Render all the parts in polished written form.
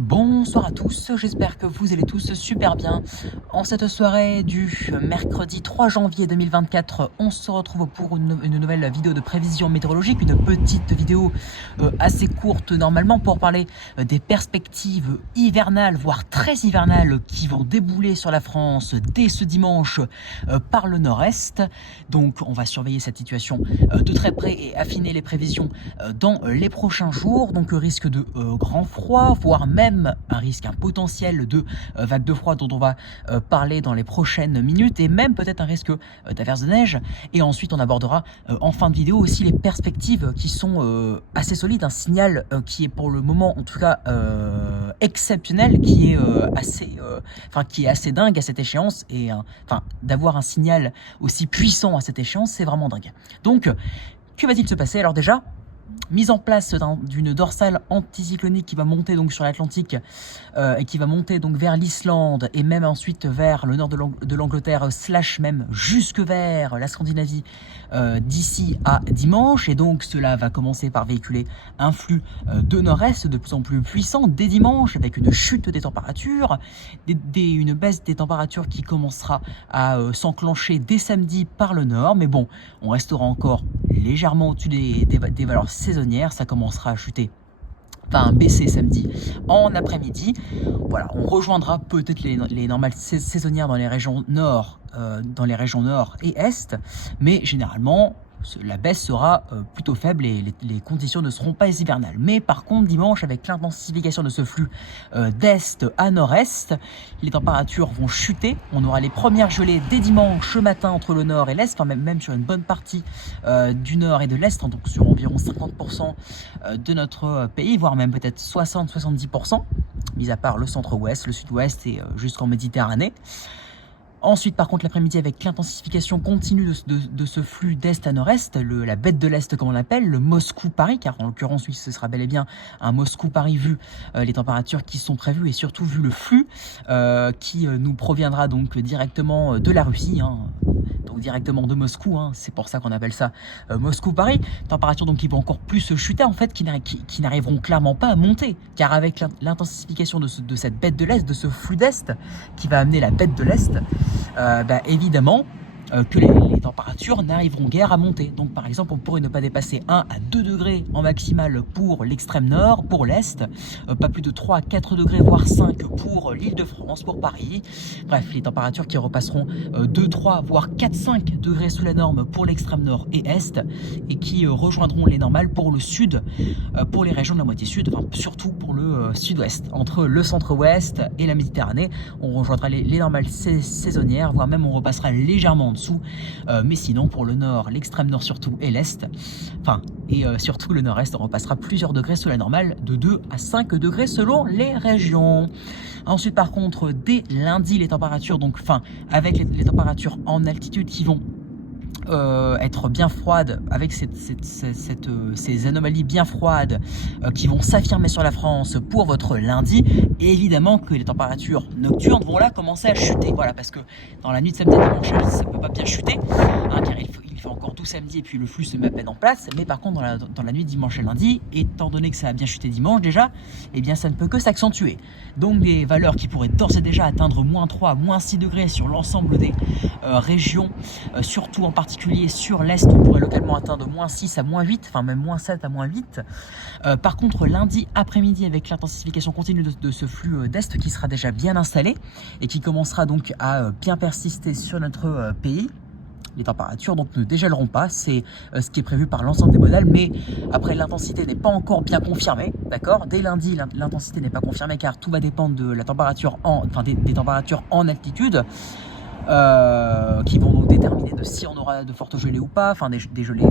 Bonsoir à tous, j'espère que vous allez tous super bien. En cette soirée du mercredi 3 janvier 2024, on se retrouve pour une nouvelle vidéo de prévision météorologique, une petite vidéo assez courte normalement pour parler des perspectives hivernales, voire très hivernales, qui vont débouler sur la France dès ce dimanche par le nord-est. Donc on va surveiller cette situation de très près et affiner les prévisions dans les prochains jours. Donc risque de grand froid, voire même un potentiel de vague de froid dont on va parler dans les prochaines minutes, et même peut-être un risque d'averse de neige. Et ensuite on abordera en fin de vidéo aussi les perspectives qui sont assez solides, un signal qui est pour le moment en tout cas exceptionnel, qui est qui est assez dingue à cette échéance, et d'avoir un signal aussi puissant à cette échéance, c'est vraiment dingue. Donc que va-t-il se passer? Alors déjà, mise en place d'une dorsale anticyclonique qui va monter donc sur l'Atlantique et qui va monter donc vers l'Islande et même ensuite vers le nord de l'Angleterre / même jusque vers la Scandinavie d'ici à dimanche. Et donc cela va commencer par véhiculer un flux de nord-est de plus en plus puissant dès dimanche, avec une chute des températures, une baisse des températures qui commencera à s'enclencher dès samedi par le nord. Mais bon, on restera encore légèrement au-dessus des valeurs saisonnières. Ça commencera à chuter, baisser samedi en après-midi. Voilà, on rejoindra peut-être les normales saisonnières dans les régions nord, et est, mais généralement la baisse sera plutôt faible et les conditions ne seront pas hivernales. Mais par contre, dimanche, avec l'intensification de ce flux d'est à nord-est, les températures vont chuter. On aura les premières gelées dès dimanche matin entre le nord et l'est, même sur une bonne partie du nord et de l'est, donc sur environ 50% de notre pays, voire même peut-être 60-70%, mis à part le centre-ouest, le sud-ouest et jusqu'en Méditerranée. Ensuite, par contre, l'après-midi, avec l'intensification continue de ce flux d'est à nord-est, la bête de l'est comme on l'appelle, le Moscou-Paris, car en l'occurrence, oui, ce sera bel et bien un Moscou-Paris vu les températures qui sont prévues et surtout vu le flux qui nous proviendra donc directement de la Russie, donc directement de Moscou, c'est pour ça qu'on appelle ça Moscou-Paris. Températures donc qui vont encore plus chuter en fait, qui n'arriveront clairement pas à monter, car avec l'intensification de cette bête de l'Est, de ce flux d'Est qui va amener la bête de l'Est, évidemment que les températures n'arriveront guère à monter. Donc par exemple, on pourrait ne pas dépasser 1 à 2 degrés en maximal pour l'extrême nord, pour l'est, pas plus de 3 à 4 degrés, voire 5 pour l'Île-de-France, pour Paris. Bref, les températures qui repasseront 2, 3, voire 4, 5 degrés sous la norme pour l'extrême nord et est, et qui rejoindront les normales pour le sud, pour les régions de la moitié sud, surtout pour le sud-ouest. Entre le centre-ouest et la Méditerranée, on rejoindra les normales saisonnières, voire même on repassera légèrement en dessous. Mais sinon pour le nord, l'extrême nord surtout et l'est, surtout le nord-est, on repassera plusieurs degrés sous la normale, de 2 à 5 degrés selon les régions. Ensuite par contre, dès lundi, les températures, avec les températures en altitude qui vont être bien froides, avec ces anomalies bien froides qui vont s'affirmer sur la France pour votre lundi, et évidemment que les températures nocturnes vont là commencer à chuter. Voilà, parce que dans la nuit de samedi à dimanche, ça ne peut pas bien chuter, car il fait encore tout samedi et puis le flux se met à peine en place. Mais par contre dans la nuit de dimanche à lundi, étant donné que ça a bien chuté dimanche déjà, eh bien ça ne peut que s'accentuer. Donc des valeurs qui pourraient d'ores et déjà atteindre -3 à -6 degrés sur l'ensemble des régions, surtout en particulier sur l'est, on pourrait localement atteindre -6 à -8, même -7 à -8. Par contre lundi après-midi, avec l'intensification continue de ce flux d'est qui sera déjà bien installé et qui commencera donc à bien persister sur notre pays, les températures donc ne dégèleront pas. C'est ce qui est prévu par l'ensemble des modèles, mais après l'intensité n'est pas encore bien confirmée, d'accord. Dès lundi, l'intensité n'est pas confirmée, car tout va dépendre de la température des températures en altitude, qui vont donc déterminer de si on aura de fortes gelées ou pas, des gelées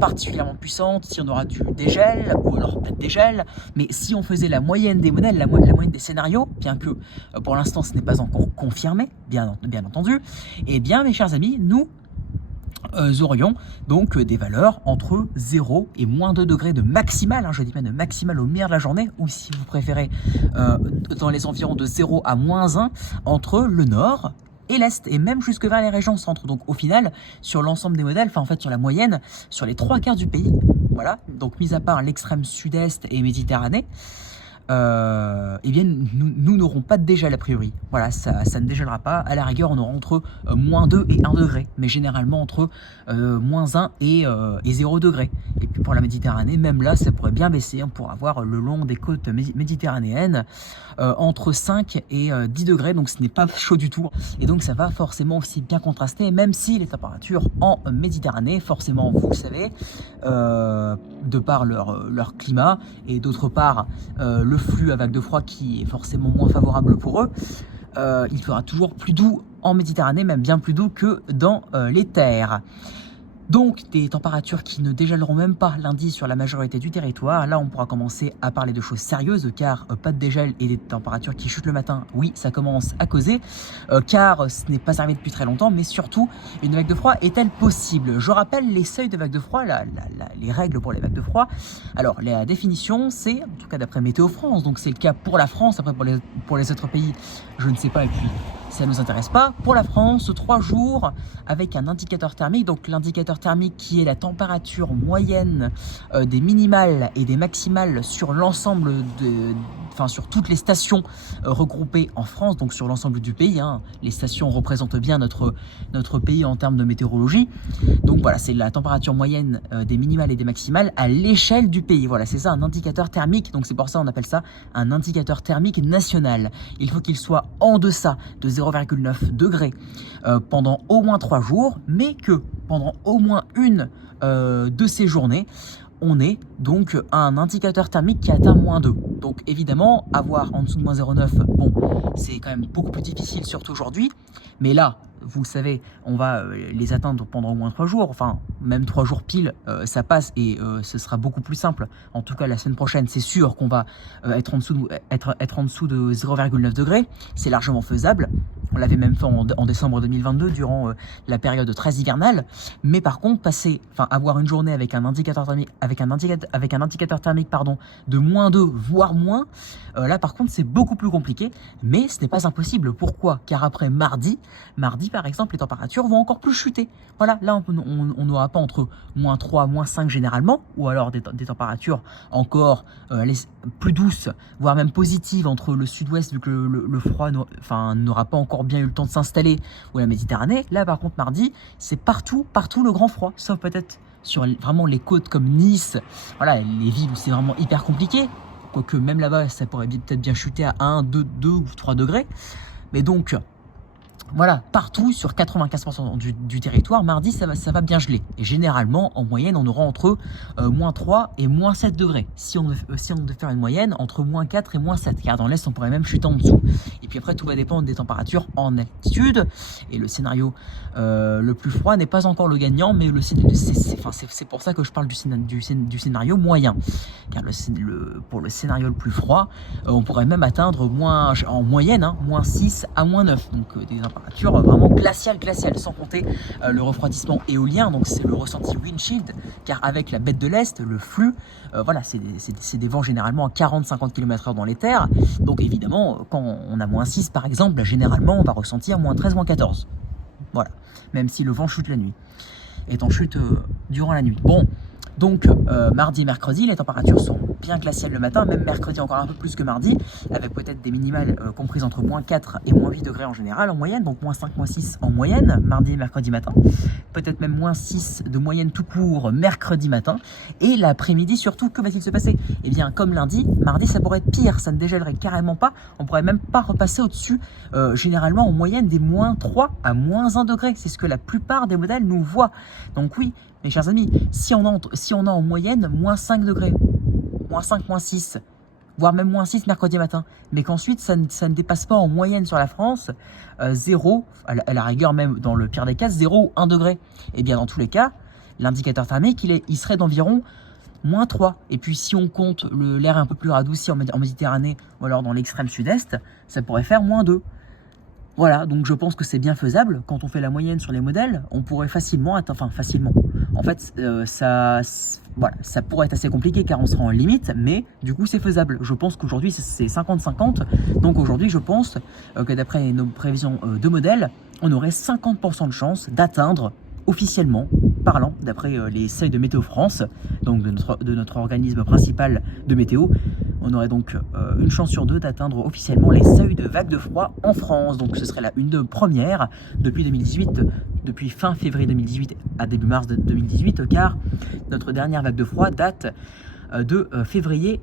particulièrement puissantes, si on aura du dégel ou alors pas de dégel. Mais si on faisait la moyenne des modèles, la moyenne des scénarios, bien que pour l'instant ce n'est pas encore confirmé, bien entendu, eh bien mes chers amis, nous aurions donc des valeurs entre 0 et -2 degrés de maximal, je dis bien de maximal au meilleur de la journée, ou si vous préférez dans les environs de 0 à -1 entre le nord et l'est, et même jusque vers les régions centre. Donc au final, sur l'ensemble des modèles, sur la moyenne, sur les 3 quarts du pays, voilà, donc mis à part l'extrême sud-est et Méditerranée, eh bien, nous n'aurons pas de dégel a priori. Voilà, ça ne dégèlera pas. À la rigueur, on aura entre -2 et 1 degré, mais généralement entre -1 et 0 degré. Et puis pour la Méditerranée, même là, ça pourrait bien baisser. On pourra avoir le long des côtes méditerranéennes entre 5 et 10 degrés, donc ce n'est pas chaud du tout. Et donc ça va forcément aussi bien contraster, même si les températures en Méditerranée, forcément, vous le savez, de par leur climat et d'autre part le flux à vagues de froid qui est forcément moins favorable pour eux, il fera toujours plus doux en Méditerranée, même bien plus doux que dans les terres. Donc des températures qui ne dégèleront même pas lundi sur la majorité du territoire. Là on pourra commencer à parler de choses sérieuses car pas de dégel et des températures qui chutent le matin, oui ça commence à causer car ce n'est pas arrivé depuis très longtemps, mais surtout une vague de froid est-elle possible? Je rappelle les seuils de vague de froid, les règles pour les vagues de froid. Alors la définition c'est, en tout cas d'après Météo France, donc c'est le cas pour la France, après pour les autres pays je ne sais pas et puis ça ne nous intéresse pas. Pour la France, 3 jours avec un indicateur thermique, donc l'indicateur thermique qui est la température moyenne des minimales et des maximales sur l'ensemble sur toutes les stations regroupées en France, donc sur l'ensemble du pays. Les stations représentent bien notre pays en termes de météorologie. Donc voilà, c'est la température moyenne des minimales et des maximales à l'échelle du pays. Voilà, c'est ça un indicateur thermique. Donc c'est pour ça qu'on appelle ça un indicateur thermique national. Il faut qu'il soit en deçà de 0,9 degrés pendant au moins 3 jours, mais que pendant au moins une de ces journées, on est donc à un indicateur thermique qui atteint -2. Donc évidemment, avoir en dessous de -0,9, bon, c'est quand même beaucoup plus difficile, surtout aujourd'hui. Mais là, vous savez, on va les atteindre pendant au moins 3 jours, enfin même 3 jours pile, ça passe et ce sera beaucoup plus simple. En tout cas, la semaine prochaine, c'est sûr qu'on va être en dessous de 0,9 degrés, c'est largement faisable. On l'avait même fait en décembre 2022 durant la période très hivernale. Mais par contre, avoir une journée avec un indicateur thermique, de -2 voire moins, là par contre c'est beaucoup plus compliqué. Mais ce n'est pas impossible. Pourquoi? Car après mardi par exemple, les températures vont encore plus chuter. Voilà, là on n'aura pas entre -3, -5 généralement, ou alors des températures encore plus douces, voire même positives entre le sud-ouest, vu que le froid n'aura pas encore bien eu le temps de s'installer, ou la Méditerranée. Là par contre mardi, c'est partout le grand froid, sauf peut-être sur vraiment les côtes comme Nice, voilà, les villes où c'est vraiment hyper compliqué, quoique même là-bas ça pourrait peut-être bien chuter à 1, 2 ou 3 degrés. Mais donc voilà, partout sur 95% du territoire, mardi ça va bien geler. Et généralement, en moyenne, on aura entre -3 et -7 degrés. Si on devait faire une moyenne, entre -4 et -7, car dans l'Est, on pourrait même chuter en dessous. Et puis après, tout va dépendre des températures en altitude. Et le scénario le plus froid n'est pas encore le gagnant, mais c'est pour ça que je parle du scénario moyen. Car pour le scénario le plus froid, on pourrait même atteindre en moyenne, -6 à -9. Donc des températures vraiment glaciales, sans compter le refroidissement éolien, donc c'est le ressenti windshield, car avec la bête de l'Est, le flux, voilà, c'est des vents généralement à 40-50 km/h dans les terres, donc évidemment, quand on a -6 par exemple, généralement on va ressentir -13, -14, voilà, même si le vent chute la nuit, est en chute durant la nuit. Bon, donc mardi et mercredi, les températures sont bien glaciales le matin, même mercredi encore un peu plus que mardi, avec peut-être des minimales comprises entre -4 et -8 degrés en général, en moyenne, donc -5, -6 en moyenne, mardi et mercredi matin, peut-être même -6 de moyenne tout court mercredi matin, et l'après-midi surtout, que va-t-il se passer? Eh bien, comme lundi, mardi ça pourrait être pire, ça ne dégèlerait carrément pas, on pourrait même pas repasser au-dessus, généralement en moyenne des -3 à -1 degré, c'est ce que la plupart des modèles nous voient. Donc oui, mes chers amis, si on a en moyenne -5 degrés, -5, -6, voire même -6 mercredi matin, mais qu'ensuite ça ne dépasse pas en moyenne sur la France 0, à la rigueur même dans le pire des cas, 0 ou 1 degré, et bien dans tous les cas, l'indicateur thermique il serait d'environ -3. Et puis si on compte l'air un peu plus radouci en Méditerranée, ou alors dans l'extrême sud-est, ça pourrait faire -2. Voilà, donc je pense que c'est bien faisable. Quand on fait la moyenne sur les modèles, on pourrait facilement en fait, ça pourrait être assez compliqué car on sera en limite, mais du coup c'est faisable. Je pense qu'aujourd'hui c'est 50-50, donc aujourd'hui je pense que d'après nos prévisions de modèles, on aurait 50% de chance d'atteindre officiellement parlant, d'après les seuils de Météo France, donc de notre organisme principal de météo, on aurait donc une chance sur deux d'atteindre officiellement les seuils de vagues de froid en France. Donc ce serait là une première depuis 2018, depuis fin février 2018 à début mars 2018, car notre dernière vague de froid date de février,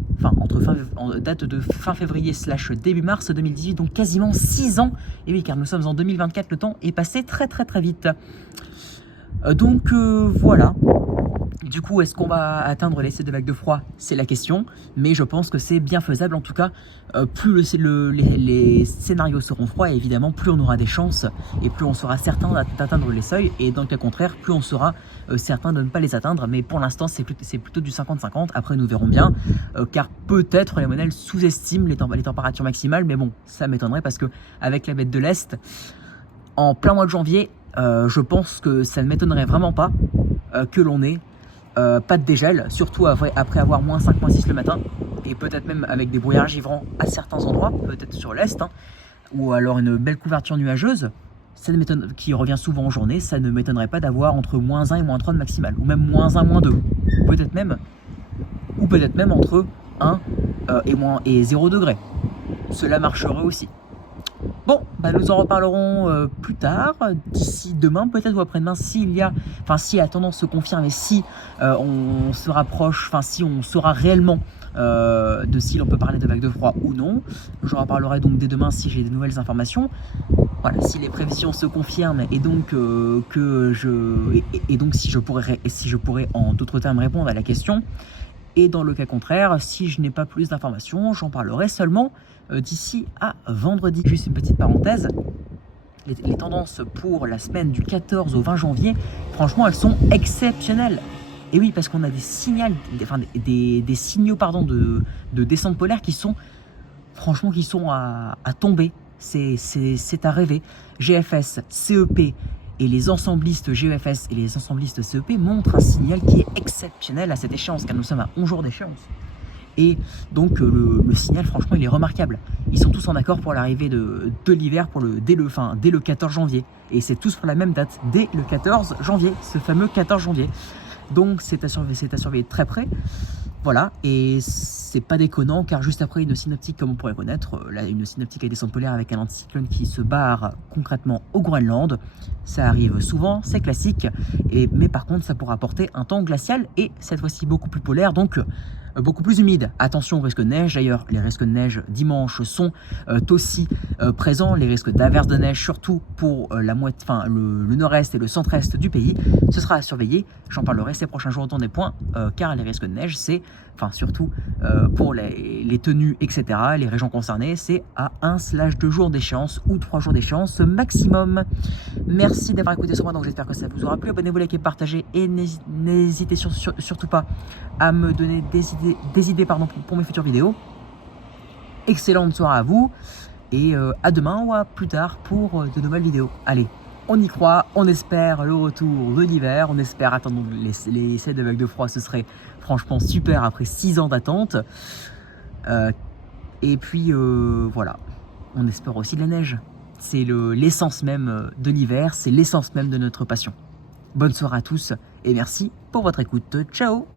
date de fin février / début mars 2018, donc quasiment 6 ans. Et oui, car nous sommes en 2024, le temps est passé très vite. Voilà. Du coup, est-ce qu'on va atteindre les seuils de vagues de froid? C'est la question, mais je pense que c'est bien faisable. En tout cas, plus les scénarios seront froids, et évidemment, plus on aura des chances et plus on sera certain d'atteindre les seuils. Et dans le cas contraire, plus on sera certain de ne pas les atteindre. Mais pour l'instant, c'est plutôt du 50-50. Après, nous verrons bien, car peut-être les modèles sous-estiment les températures maximales. Mais bon, ça m'étonnerait parce que avec la bête de l'Est, en plein mois de janvier, je pense que ça ne m'étonnerait vraiment pas que l'on ait pas de dégel, surtout après avoir -5, -6 le matin, et peut-être même avec des brouillards givrants à certains endroits, peut-être sur l'Est, ou alors une belle couverture nuageuse, qui revient souvent en journée. Ça ne m'étonnerait pas d'avoir entre -1 et -3 de maximal, ou même -1, -2, peut-être même entre 1 et 0 degré. Cela marcherait aussi. Bon, nous en reparlerons plus tard, d'ici demain peut-être ou après-demain, si la tendance se confirme et si on se rapproche, si on saura réellement de si l'on peut parler de vague de froid ou non. J'en reparlerai donc dès demain si j'ai de nouvelles informations. Voilà, si les prévisions se confirment et donc si je pourrais en d'autres termes répondre à la question. Et dans le cas contraire, si je n'ai pas plus d'informations, j'en parlerai seulement d'ici à vendredi. Juste une petite parenthèse, les tendances pour la semaine du 14 au 20 janvier, franchement, elles sont exceptionnelles. Et oui, parce qu'on a des signaux de descente polaire qui sont à tomber. C'est à rêver. GFS, CEP et les ensemblistes GEFS et les ensemblistes CEP montrent un signal qui est exceptionnel à cette échéance, car nous sommes à 11 jours d'échéance. Et donc le signal, franchement, il est remarquable. Ils sont tous en accord pour l'arrivée de l'hiver dès le 14 janvier. Et c'est tous pour la même date, dès le 14 janvier, ce fameux 14 janvier. Donc c'est à surveiller de très près. Voilà, et c'est pas déconnant, car juste après une synoptique, comme on pourrait connaître, une synoptique à descente polaire avec un anticyclone qui se barre concrètement au Groenland, ça arrive souvent, c'est classique, mais par contre ça pourra apporter un temps glacial et cette fois-ci beaucoup plus polaire, donc beaucoup plus humide. Attention aux risques de neige, d'ailleurs les risques de neige dimanche sont aussi présents, les risques d'averses de neige surtout pour le nord-est et le centre-est du pays, ce sera à surveiller. J'en parlerai ces prochains jours dans des points, car les risques de neige, c'est surtout pour les tenues, etc., les régions concernées, c'est à 1/2 jours d'échéance ou 3 jours d'échéance maximum. Merci d'avoir écouté ce mois, donc j'espère que ça vous aura plu. Abonnez-vous, likez, partagez et n'hésitez surtout pas à me donner des idées pour mes futures vidéos. Excellente soirée à vous et à demain ou à plus tard pour de nouvelles vidéos. Allez, on y croit, on espère le retour de l'hiver, on espère attendre les essais de vagues de froid, ce serait franchement super après 6 ans d'attente. Et puis voilà, on espère aussi de la neige. C'est l'essence même de l'hiver, c'est l'essence même de notre passion. Bonne soirée à tous et merci pour votre écoute. Ciao!